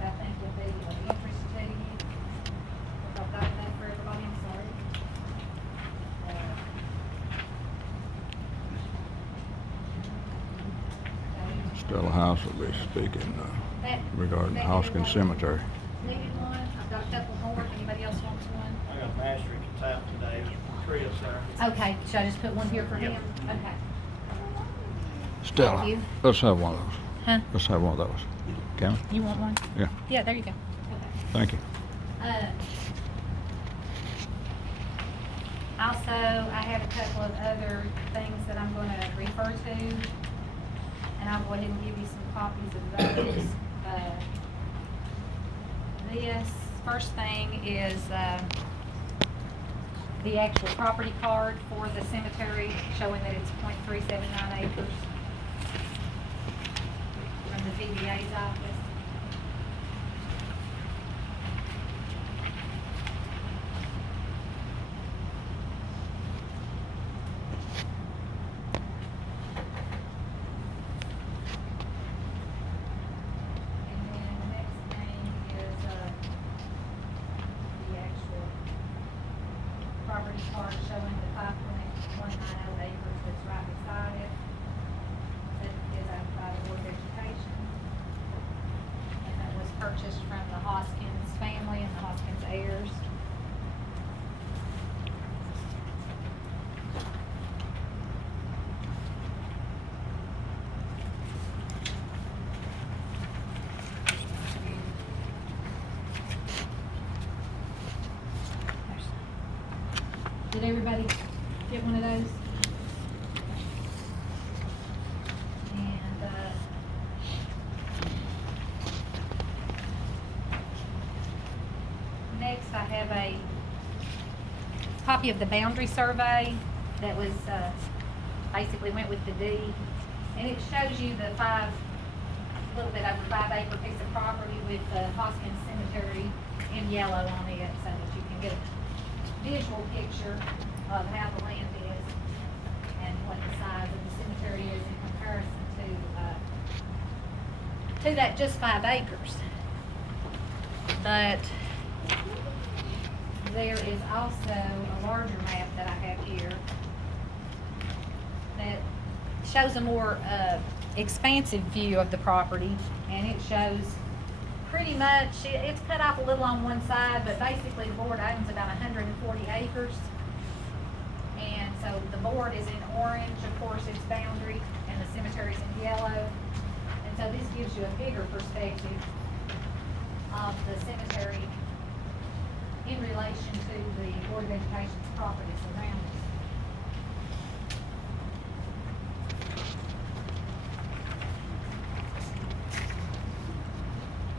that I think would be of interest to you. If I've got enough for everybody, I'm sorry. Stella House will be speaking regarding Hoskins Cemetery. Needed one. I've got a couple more. If anybody else wants one. I got Mastery to tap today, Chris there. Okay, should I just put one here for him? Okay. Stella, Thank you. let's have one of those. Huh? Let's have one of those. Can we? You want one? Yeah, Yeah, there you go. Okay. thank you. Also, I have a couple of other things that I'm going to refer to, and I'll go ahead and give you some copies of those. This first thing is the actual property card for the cemetery, showing that it's .379 acres from the VBA's office. And then the next thing is the actual property card showing the 5.190 acres that's right beside it. That is owned by the Board of Education. And that was purchased from the Hoskins family and the Hoskins heirs. Did everybody get one of those? And, next I have a copy of the boundary survey that was, basically went with the deed. And it shows you the a little bit over 5 acre piece of property with the Hoskins Cemetery in yellow on it, so that you can get a visual picture of how the land is and what the size of the cemetery is in comparison to that just 5 acres. But there is also a larger map that I have here that shows a more expansive view of the property, and it shows pretty much, it's cut off a little on one side, but basically the board owns about 140 acres. And so the board is in orange, of course, its boundary, and the cemetery's in yellow. And so this gives you a bigger perspective of the cemetery in relation to the Board of Education's properties around it.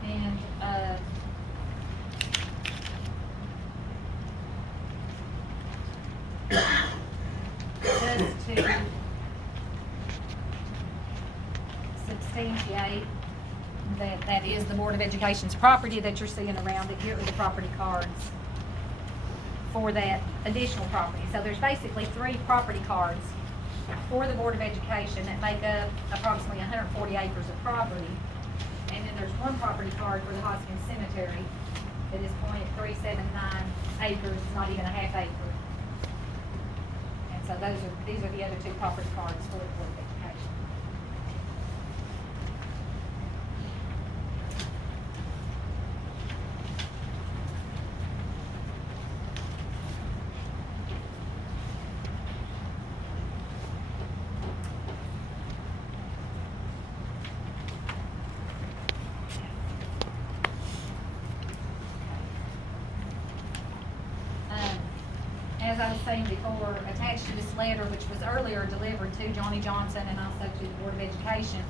And, just to substantiate that that is the Board of Education's property that you're seeing around it, here are the property cards for that additional property. So there's basically 3 property cards for the Board of Education that make up approximately 140 acres of property. And then there's 1 property card for the Hoskins Cemetery that is .379 acres, not even a half acre. And so these are the other 2 property cards for the Board of Education. As I was saying before, attached to this letter, which was earlier delivered to Johnny Johnson and also to the Board of Education,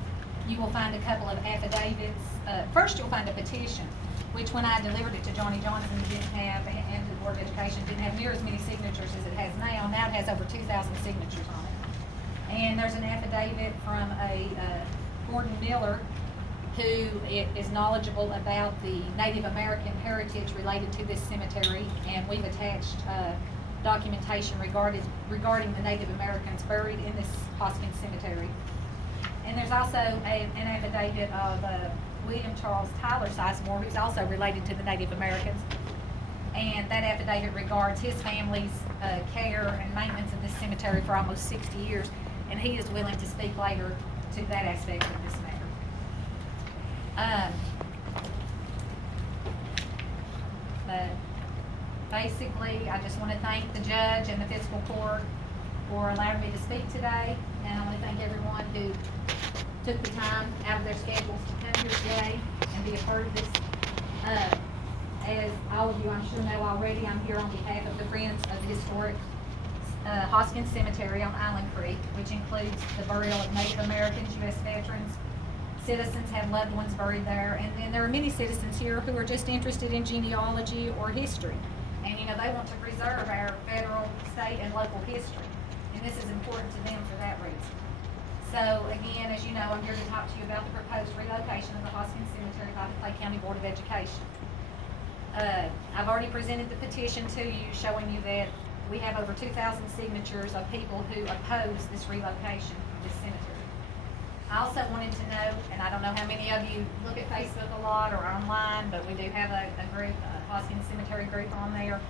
you will find a couple of affidavits. First, you'll find a petition, which when I delivered it to Johnny Johnson, didn't have, and to the Board of Education, didn't have near as many signatures as it has now. Now it has over 2,000 signatures on it. And there's an affidavit from a Gordon Miller, who is knowledgeable about the Native American heritage related to this cemetery, and we've attached documentation regarding the Native Americans buried in this Hoskins Cemetery. And there's also an affidavit of William Charles Tyler Sizemore, who's also related to the Native Americans. And that affidavit regards his family's care and maintenance of this cemetery for almost 60 years, and he is willing to speak later to that aspect of this matter. But basically, I just want to thank the judge and the fiscal court for allowing me to speak today, and I want to thank everyone who took the time out of their schedules to come here today and be a part of this. As all of you I'm sure know already, I'm here on behalf of the Friends of the Historic Hoskins Cemetery on Island Creek, which includes the burial of Native Americans, U.S. veterans, citizens have loved ones buried there, and then there are many citizens here who are just interested in genealogy or history. And you know, they want to preserve our federal, state, and local history. And this is important to them for that reason. So again, as you know, I'm here to talk to you about the proposed relocation of the Hoskins Cemetery by the Clay County Board of Education. I've already presented the petition to you, showing you that we have over 2,000 signatures of people who oppose this relocation of this cemetery. I also wanted to know, and I don't know how many of you look at Facebook a lot or online, but we do have a group, a Hoskins Cemetery group on there.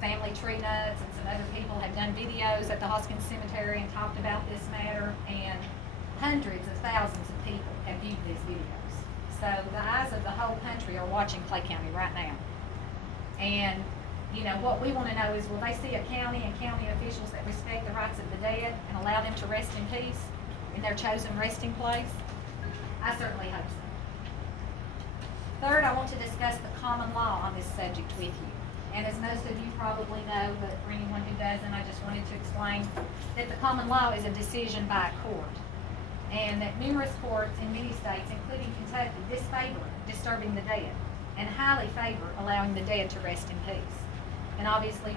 Family Tree Nuts and some other people have done videos at the Hoskins Cemetery and talked about this matter, and hundreds of thousands of people have viewed these videos. So the eyes of the whole country are watching Clay County right now. And, you know, what we want to know is, will they see a county and county officials that respect the rights of the dead and allow them to rest in peace in their chosen resting place? I certainly hope so. Third, I want to discuss the common law on this subject with you. And as most of you probably know, but for anyone who doesn't, I just wanted to explain that the common law is a decision by a court. And that numerous courts in many states, including Kentucky, disfavor disturbing the dead and highly favor allowing the dead to rest in peace. And obviously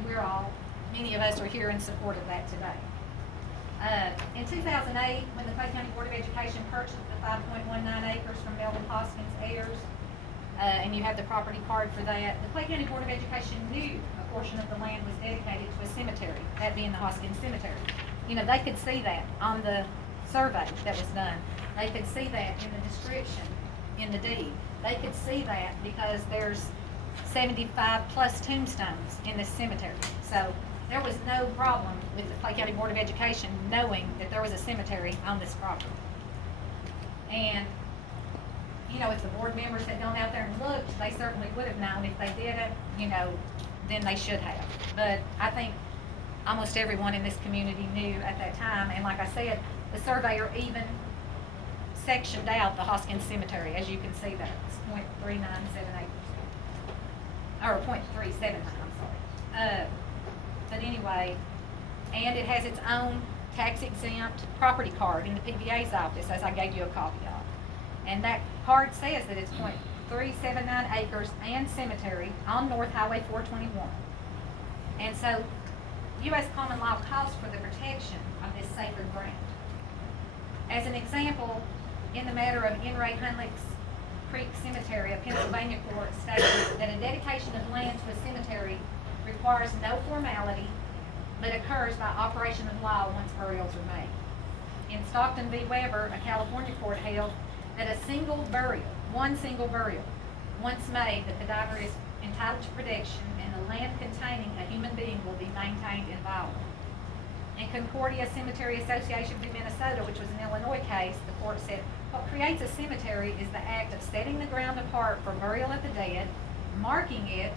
many of us are here in support of that today. In 2008, when the Clay County Board of Education purchased the 5.19 acres from Melvin Hoskins heirs, and you have the property card for that, the Clay County Board of Education knew a portion of the land was dedicated to a cemetery, that being the Hoskins Cemetery. You know, they could see that on the survey that was done. They could see that in the description in the deed. They could see that because there's 75 plus tombstones in this cemetery. So there was no problem with the Clay County Board of Education knowing that there was a cemetery on this property. And you know, if the board members had gone out there and looked, they certainly would have known. If they didn't, you know, then they should have. But I think almost everyone in this community knew at that time. And like I said, the surveyor even sectioned out the Hoskins Cemetery, as you can see there. It's 0.397 acres. Or 0.379, I'm sorry. But anyway, and it has its own tax-exempt property card in the PBA's office, as I gave you a copy of. And that card says that it's 0.379 acres and cemetery on North Highway 421. And so, U.S. common law calls for the protection of this sacred ground. As an example, in the matter of N. Ray Hunlick's Creek Cemetery, a Pennsylvania court stated that a dedication of land to a cemetery requires no formality, but occurs by operation of law once burials are made. In Stockton v. Weber, a California court held that one single burial, once made, the cadaver is entitled to protection, and the land containing a human being will be maintained inviolate. In Concordia Cemetery Association v. Minnesota, which was an Illinois case, the court said, what creates a cemetery is the act of setting the ground apart for burial of the dead, marking it,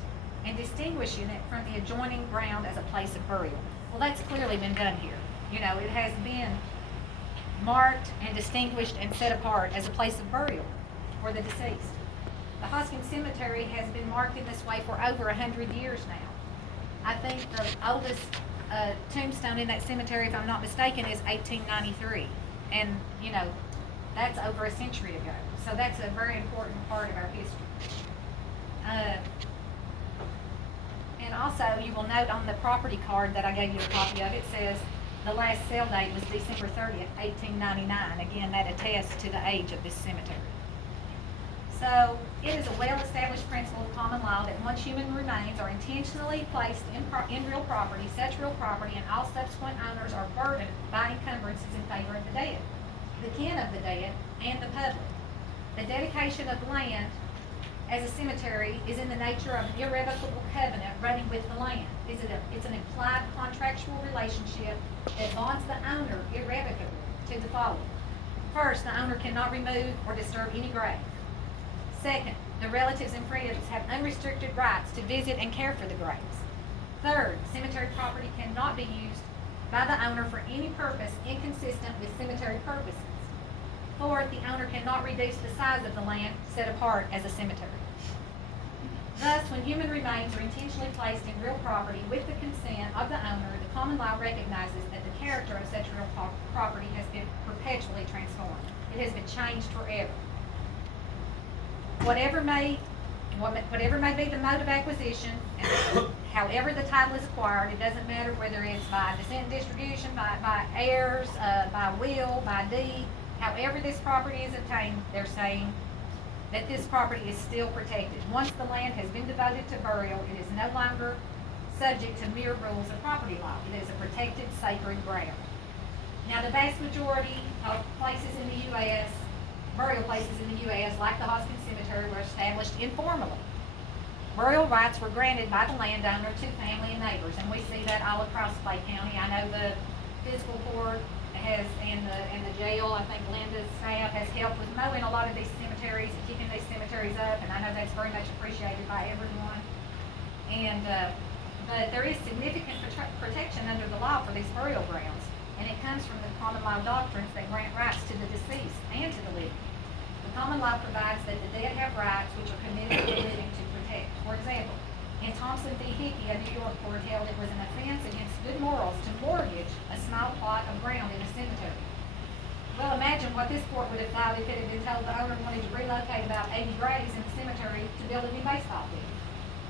and distinguishing it from the adjoining ground as a place of burial. Well, that's clearly been done here. You know, it has been marked and distinguished and set apart as a place of burial for the deceased. The Hoskins Cemetery has been marked in this way for over 100 years now. I think the oldest tombstone in that cemetery, if I'm not mistaken, is 1893. And, you know, that's over a century ago. So that's a very important part of our history. And also, you will note on the property card that I gave you a copy of, it says the last sale date was December 30th, 1899. Again, that attests to the age of this cemetery. So, it is a well-established principle of common law that once human remains are intentionally placed in real property, such real property and all subsequent owners are burdened by encumbrances in favor of the dead, the kin of the dead, and the public. The dedication of land as a cemetery is in the nature of an irrevocable covenant running with the land. It's an implied contractual relationship that bonds the owner irrevocably to the following. First, the owner cannot remove or disturb any grave. Second, the relatives and friends have unrestricted rights to visit and care for the graves. Third, cemetery property cannot be used by the owner for any purpose inconsistent with cemetery purposes. Fourth, the owner cannot reduce the size of the land set apart as a cemetery. Thus, when human remains are intentionally placed in real property with the consent of the owner, the common law recognizes that the character of such real property has been perpetually transformed. It has been changed forever. Whatever may be the mode of acquisition, and however the title is acquired, it doesn't matter whether it's by descent and distribution, by heirs, by will, by deed, however this property is obtained, they're saying that this property is still protected. Once the land has been devoted to burial, it is no longer subject to mere rules of property law. It is a protected, sacred ground. Now, the vast majority of places in the U.S., burial places in the U.S., like the Hoskins Cemetery, were established informally. Burial rights were granted by the landowner to family and neighbors, and we see that all across Clay County. I know the fiscal court has, and the jail, I think Linda's staff has helped with mowing a lot of these cemeteries and keeping these cemeteries up, and I know that's very much appreciated by everyone. And but there is significant protection under the law for these burial grounds, and it comes from the common law doctrines that grant rights to the deceased and to the living. The common law provides that the dead have rights which are committed to the living to protect. For example, in Thompson v. Hickey, a New York court held it was an offense against good morals to mortgage a small plot of ground in a cemetery. Well, imagine what this court would have thought if it had been told the owner wanted to relocate about 80 graves in the cemetery to build a new baseball field.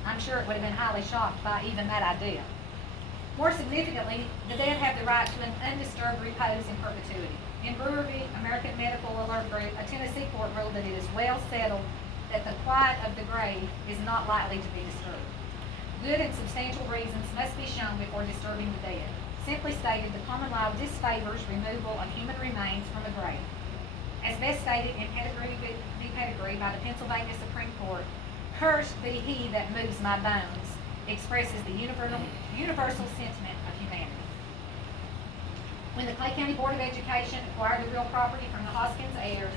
I'm sure it would have been highly shocked by even that idea. More significantly, the dead have the right to an undisturbed repose in perpetuity. In Brewer v. American Medical Alert Group, a Tennessee court ruled that it is well settled that the quiet of the grave is not likely to be disturbed. Good and substantial reasons must be shown before disturbing the dead. Simply stated, the common law disfavors removal of human remains from a grave. As best stated in Pettigrew v. Pettigrew by the Pennsylvania Supreme Court, "Cursed be he that moves my bones," expresses the universal sentiment of humanity. When the Clay County Board of Education acquired the real property from the Hoskins heirs,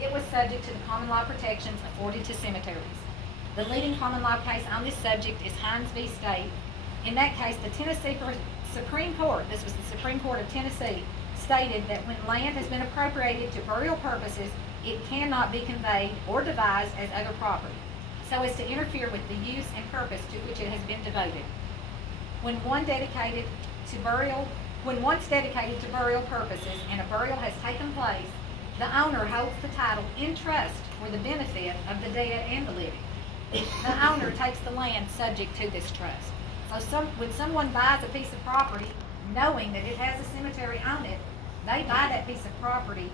it was subject to the common law protections afforded to cemeteries. The leading common law case on this subject is Hines v. State. In that case, the Tennessee Supreme Court, this was the Supreme Court of Tennessee, stated that when land has been appropriated to burial purposes, it cannot be conveyed or devised as other property, so as to interfere with the use and purpose to which it has been devoted. When once dedicated to burial purposes and a burial has taken place, the owner holds the title in trust for the benefit of the dead and the living. The owner takes the land subject to this trust. So when someone buys a piece of property knowing that it has a cemetery on it, they buy that piece of property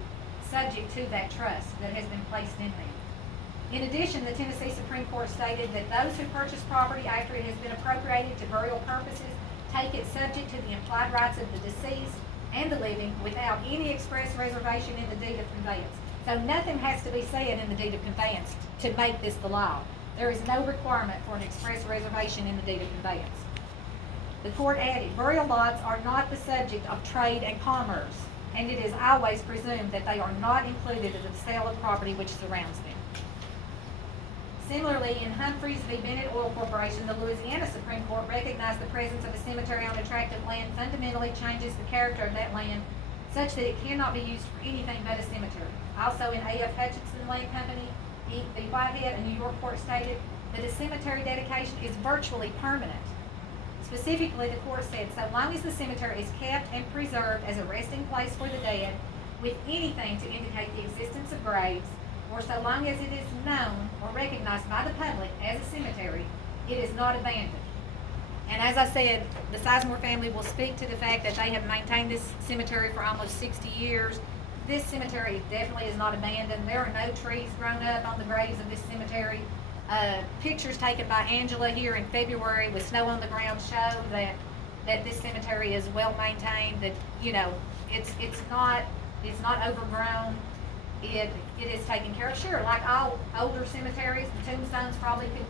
subject to that trust that has been placed in there. In addition, the Tennessee Supreme Court stated that those who purchase property after it has been appropriated to burial purposes take it subject to the implied rights of the deceased and the living without any express reservation in the deed of conveyance. So nothing has to be said in the deed of conveyance to make this the law. There is no requirement for an express reservation in the deed of conveyance. The court added, burial lots are not the subject of trade and commerce, and it is always presumed that they are not included in the sale of property which surrounds them. Similarly, in Humphreys v. Bennett Oil Corporation, the Louisiana Supreme Court recognized the presence of a cemetery on a tract of land fundamentally changes the character of that land such that it cannot be used for anything but a cemetery. Also in A.F. Hutchinson Land Company v. Whitehead, a New York court stated that a cemetery dedication is virtually permanent. Specifically, the court said, so long as the cemetery is kept and preserved as a resting place for the dead, with anything to indicate the existence of graves, or so long as it is known or recognized by the public as a cemetery, it is not abandoned. And as I said, the Sizemore family will speak to the fact that they have maintained this cemetery for almost 60 years. This cemetery definitely is not abandoned. There are no trees grown up on the graves of this cemetery. Pictures taken by Angela here in February with snow on the ground show that this cemetery is well maintained, that, you know, it's not overgrown. it is taken care of. Sure, like all older cemeteries, the tombstones probably could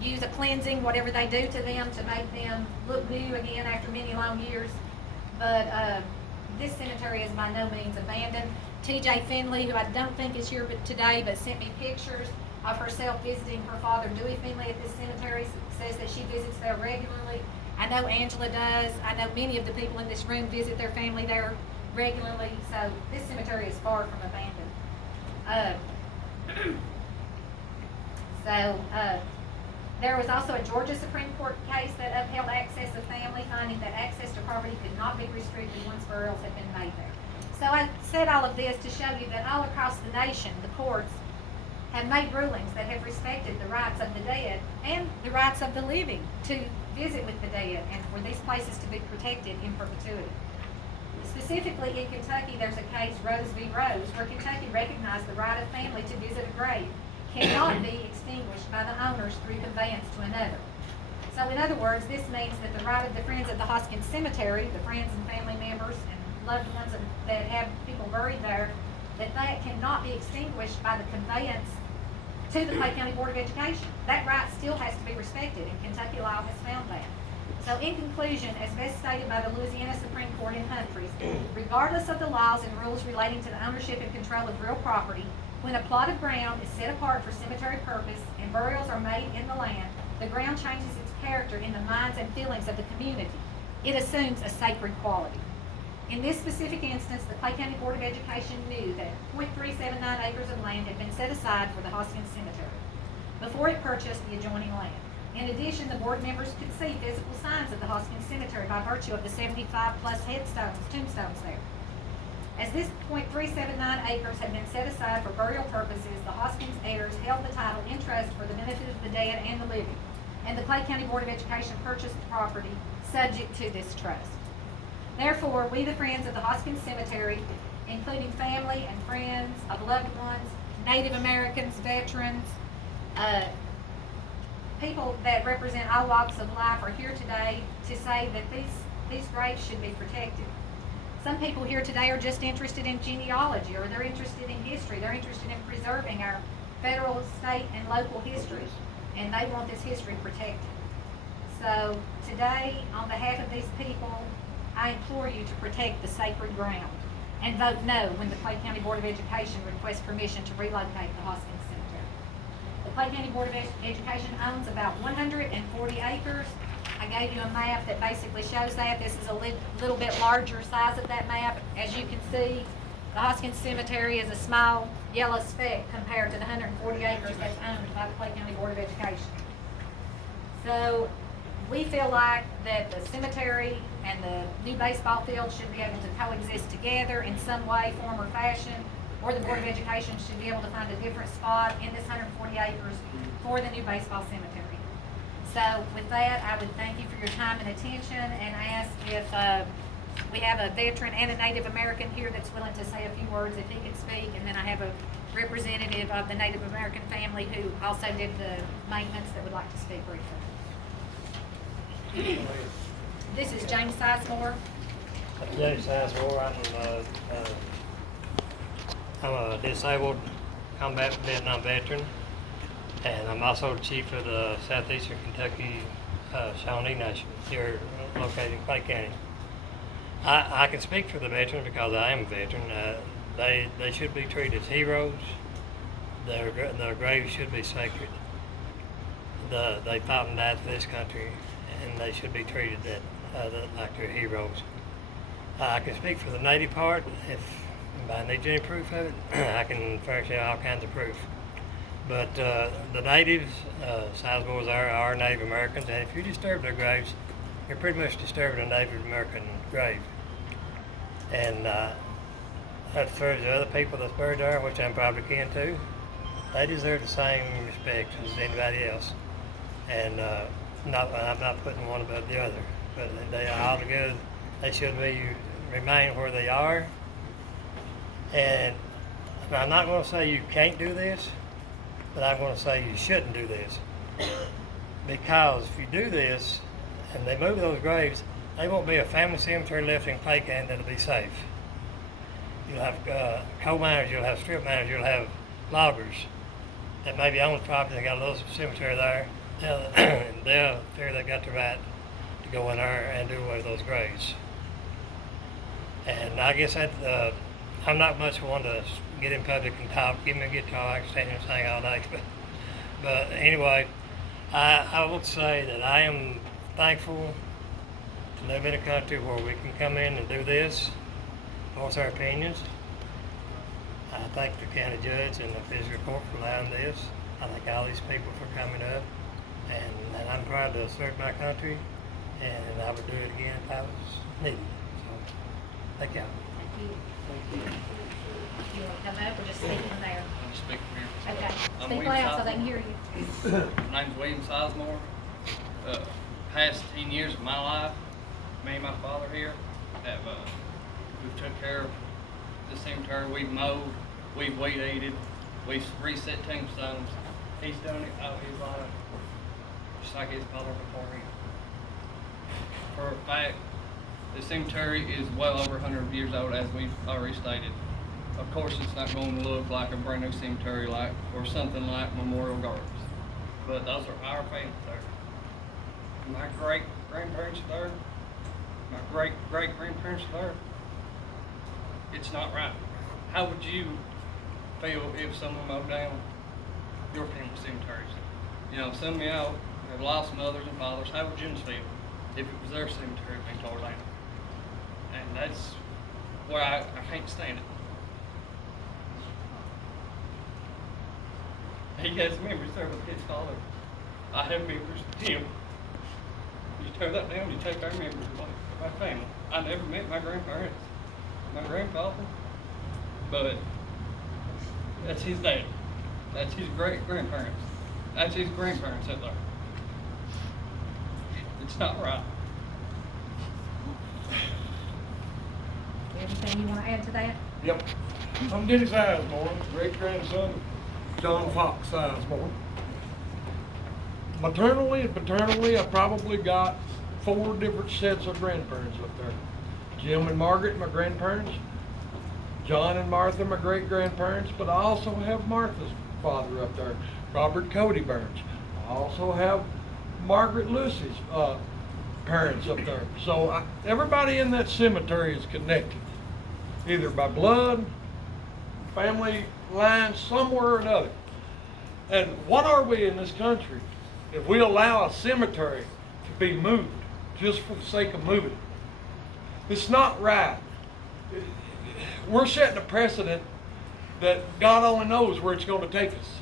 use a cleansing, whatever they do to them to make them look new again after many long years. But this cemetery is by no means abandoned. T.J. Finley, who I don't think is here today, but sent me pictures of herself visiting her father, Dewey Finley, at this cemetery, says that she visits there regularly. I know Angela does. I know many of the people in this room visit their family there regularly. So this cemetery is far from abandoned. There was also a Georgia Supreme Court case that upheld access of family, finding that access to property could not be restricted once burials had been made there. So I said all of this to show you that all across the nation, the courts have made rulings that have respected the rights of the dead and the rights of the living to visit with the dead and for these places to be protected in perpetuity. Specifically in Kentucky, there's a case, Rose v. Rose, where Kentucky recognized the right of family to visit a grave cannot be extinguished by the owners through conveyance to another. So in other words, this means that the right of the Friends of the Hoskins Cemetery, the friends and family members and loved ones that have people buried there, that cannot be extinguished by the conveyance to the Clay County Board of Education. That right still has to be respected, and Kentucky law has found that. So in conclusion, as best stated by the Louisiana Supreme Court in Humphreys, regardless of the laws and rules relating to the ownership and control of real property, when a plot of ground is set apart for cemetery purpose and burials are made in the land, the ground changes its character in the minds and feelings of the community. It assumes a sacred quality. In this specific instance, the Clay County Board of Education knew that 0.379 acres of land had been set aside for the Hoskins Cemetery before it purchased the adjoining land. In addition, the board members could see physical signs of the Hoskins Cemetery by virtue of the 75-plus tombstones there. As this 0.379 acres had been set aside for burial purposes, the Hoskins heirs held the title in trust for the benefit of the dead and the living, and the Clay County Board of Education purchased the property subject to this trust. Therefore, we, the Friends of the Hoskins Cemetery, including family and friends of loved ones, Native Americans, veterans, people that represent all walks of life, are here today to say that these graves should be protected. Some people here today are just interested in genealogy, or they're interested in history. They're interested in preserving our federal, state, and local history, and they want this history protected. So today, on behalf of these people, I implore you to protect the sacred ground and vote no when the Clay County Board of Education requests permission to relocate the Hoskins Cemetery. The Clay County Board of Education owns about 140 acres. I gave you a map that basically shows that. This is a little bit larger size of that map. As you can see, the Hoskins Cemetery is a small yellow speck compared to the 140 acres that's owned by the Clay County Board of Education. So we feel like that the cemetery and the new baseball field should be able to coexist together in some way, form, or fashion, or the Board of Education should be able to find a different spot in this 140 acres for the new baseball cemetery. So with that, I would thank you for your time and attention and ask if we have a veteran and a Native American here that's willing to say a few words if he can speak, and then I have a representative of the Native American family who also did the maintenance that would like to speak briefly. This is James Sizemore. James Sizemore. I'm a disabled combat Vietnam veteran, and I'm also the chief of the Southeastern Kentucky Shawnee Nation here located in Clay County. I can speak for the veterans because I am a veteran. They should be treated as heroes. Their graves should be sacred. They fought and died for this country, and they should be treated like they're heroes. I can speak for the Native part. If I need any proof of it, I can furnish you all kinds of proof. But the natives, Sizemores are Native Americans, and if you disturb their graves, you're pretty much disturbing a Native American grave. And as far as the other people that's buried there, which I'm probably kin to, they deserve the same respect as anybody else. And I'm not putting one above the other, but they are all together. They should remain where they are. And I'm not going to say you can't do this, but I'm going to say you shouldn't do this. Because if you do this and they move those graves, there won't be a family cemetery left in Clay County that'll be safe. you'll have coal miners, you'll have strip miners, you'll have loggers that maybe own the property, they got a little cemetery there, and they'll figure they've got the right to go in there and do away with those graves. And I guess that, I'm not much one to get in public and talk, give me a guitar, I can stand here and sing all day, but anyway, I would say that I am thankful to live in a country where we can come in and do this, voice our opinions. I thank the county judge and the fiscal court for allowing this. I thank all these people for coming up, and I'm proud to serve my country, and I would do it again if I was needed. So, thank y'all. Thank you. You want to come up or just speak from there? I'm speaking here. Okay, I'm speak William loud so they can Sizemore. hear you. My name's William Sizemore. Past 10 years of my life, me and my father here have we've took care of the cemetery. We've mowed, we've weed eated, we've reset tombstones. He's done it all his life, just like his father before him. For a fact, the cemetery is well over 100 years old, as we've already stated. Of course, it's not going to look like a brand new cemetery or something like Memorial Gardens, but those are our families there. My great-grandparents are there. My great-great-grandparents are there. It's not right. How would you feel if someone mowed down your family cemeteries? You know, some of y'all have lost mothers and fathers. How would you feel if it was their cemetery being torn down? And that's where I can't stand it. He has memories there with his father. I have memories with him. You tear that down, you take our memories of my family. I never met my grandparents, my grandfather, but that's his dad. That's his great-grandparents. That's his grandparents up there. It's not right. Anything you want to add to that? Yep. I'm Dennis Sizemore, great-grandson of John Fox Sizemore. Maternally and paternally, I probably got 4 different sets of grandparents up there. Jim and Margaret, my grandparents. John and Martha, my great-grandparents. But I also have Martha's father up there, Robert Cody Burns. I also have Margaret Lucy's parents up there. So everybody in that cemetery is connected, either by blood, family line, somewhere or another. And what are we in this country if we allow a cemetery to be moved just for the sake of moving it? It's not right. We're setting a precedent that God only knows where it's going to take us.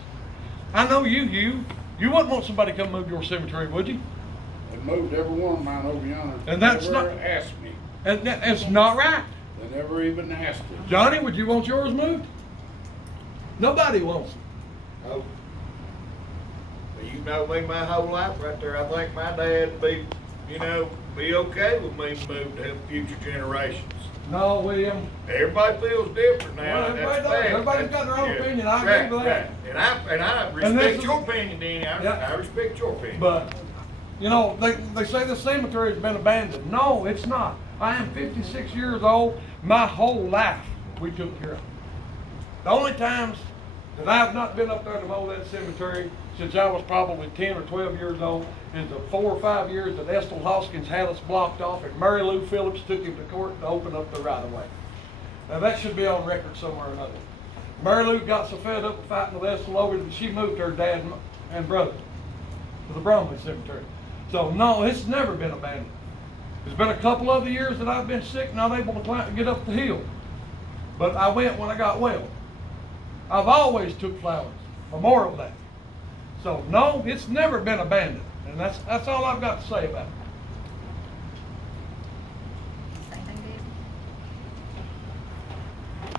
I know you wouldn't want somebody to come move your cemetery, would you? They moved every one of mine over yonder. And that's Never not- asked me. And that's not right. They never even asked me. Johnny, would you want yours moved? Nobody wants it. Oh. Well, you know me my whole life right there. I think my dad be okay with me moving to help future generations. No, William. Everybody feels different now. Well, and everybody that's does. fact. Everybody's got their own Yeah. opinion. I agree with that. Right. And I And respect this- your opinion, Danny. Yeah. I respect your opinion. But, they say the cemetery has been abandoned. No, it's not. I am 56 years old. My whole life we took care of it. The only times that I have not been up there to mow that cemetery since I was probably 10 or 12 years old is the 4 or 5 years that Stella Hoskins had us blocked off and Mary Lou Phillips took him to court to open up the right of way. Now that should be on record somewhere or another. Mary Lou got so fed up with fighting with Estelle over that she moved her dad and brother to the Bromley Cemetery. So no, it's never been abandoned. There's been a couple other years that I've been sick, not able to get up the hill. But I went when I got well. I've always took flowers, Memorial Day. So no, it's never been abandoned. And that's all I've got to say about it. Same thing, Deb?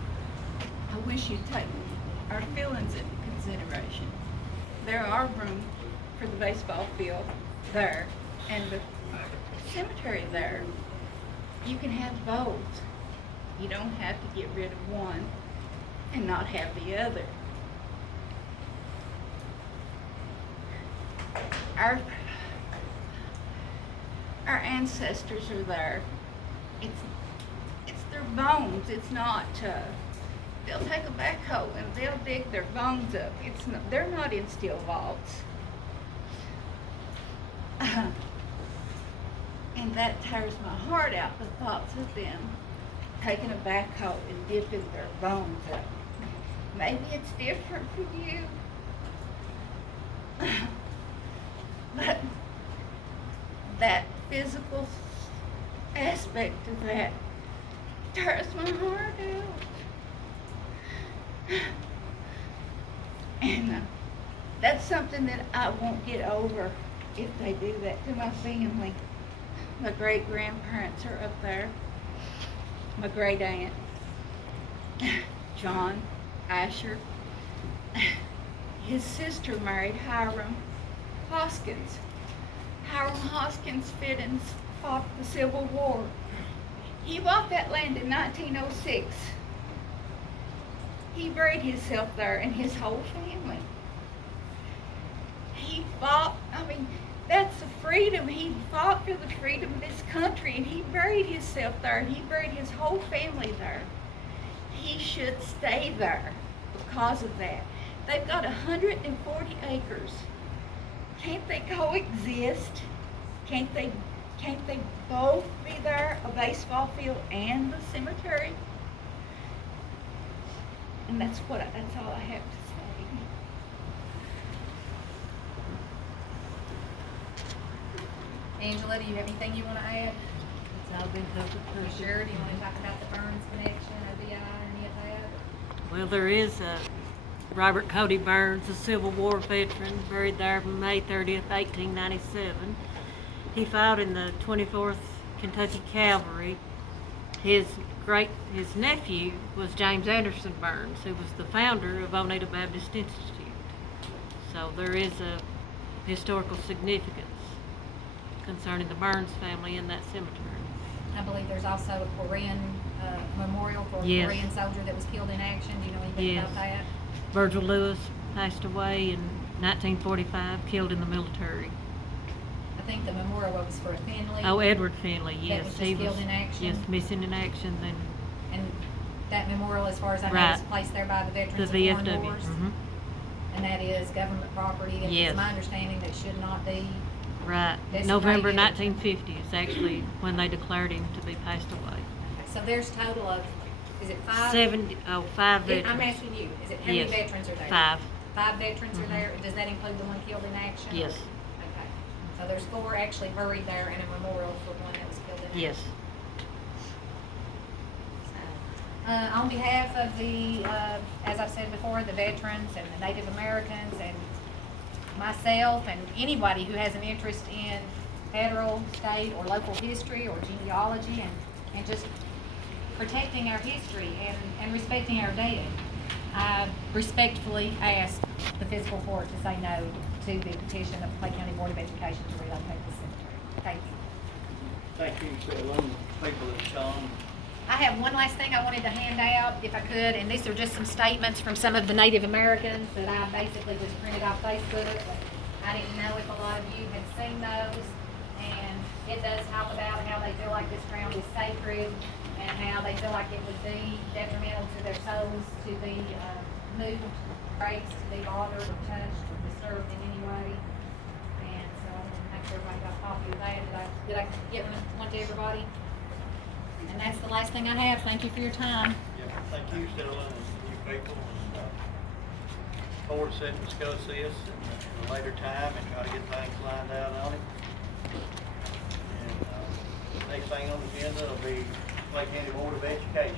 I wish you'd take our feelings into consideration. There are room for the baseball field there and the cemetery there. You can have both. You don't have to get rid of one and not have the other. Our ancestors are there. It's their bones. It's not they'll take a backhoe and they'll dig their bones up. They're not in steel vaults. And that tears my heart out, the thoughts of them taking a backhoe and dipping their bones up. Maybe it's different for you. But that physical aspect of that tears my heart out. And that's something that I won't get over if they do that to my family. My great-grandparents are up there. My great-aunt, John Asher. His sister married Hiram Hoskins. Hiram Hoskins Fittins fought the Civil War. He bought that land in 1906. He buried himself there and his whole family. He fought, that's the freedom. He fought for the freedom of this country, and he buried himself there, and he buried his whole family there. He should stay there because of that. They've got 140 acres. Can't they coexist? Can't they both be there, a baseball field and the cemetery? And that's all I have to say. Angela, do you have anything you want to add? It's all been covered. Sure. Do you want to talk about the Burns connection, OBI, any of that? Well, there is Robert Cody Burns, a Civil War veteran, buried there May 30th, 1897. He fought in the 24th Kentucky Cavalry. His nephew was James Anderson Burns, who was the founder of Oneida Baptist Institute. So there is a historical significance concerning the Burns family in that cemetery. I believe there's also a Korean memorial for a Yes. Korean soldier that was killed in action. Do you know anything Yes. about that? Virgil Lewis passed away in 1945, killed in the military. I think the memorial was for a Finley. Oh, Edward Finley, yes. That was just killed in action? Yes, missing in action, then And that memorial, as far as I know, Right. is placed there by the the Veterans of Foreign VFW. Wars. Mhm. And that is government property. And Yes. it's my understanding that should not be. Right. That's November right. 1950 is actually when they declared him to be passed away. So there's a total of, is it 5? 5 I'm veterans. asking you, is it, how many Yes. veterans are there? 5. 5 veterans are Mhm. there? Does that include the one killed in action? Yes. Okay. So there's 4 actually buried there and a memorial for one that was killed in action? Yes. On behalf of the, as I've said before, the veterans and the Native Americans and myself and anybody who has an interest in federal, state, or local history or genealogy and just protecting our history and respecting our dead, I respectfully ask the fiscal court to say no to the petition of the Clay County Board of Education to relocate the cemetery. Thank you. Thank you, Stella, and the people that come. I have one last thing I wanted to hand out, if I could, and these are just some statements from some of the Native Americans that I basically just printed off Facebook. I didn't know if a lot of you had seen those, and it does talk about how they feel like this ground is sacred and how they feel like it would be detrimental to their souls to be moved, graves to be bothered or touched or disturbed in any way. And so I want to make sure everybody got a copy of that. Did I get one to everybody? And that's the last thing I have. Thank you for your time. Yeah, thank you, Stella, and you people. Board said discuss this at a later time and try to get things lined out on it. And next thing on the agenda will be Clay County Board of Education.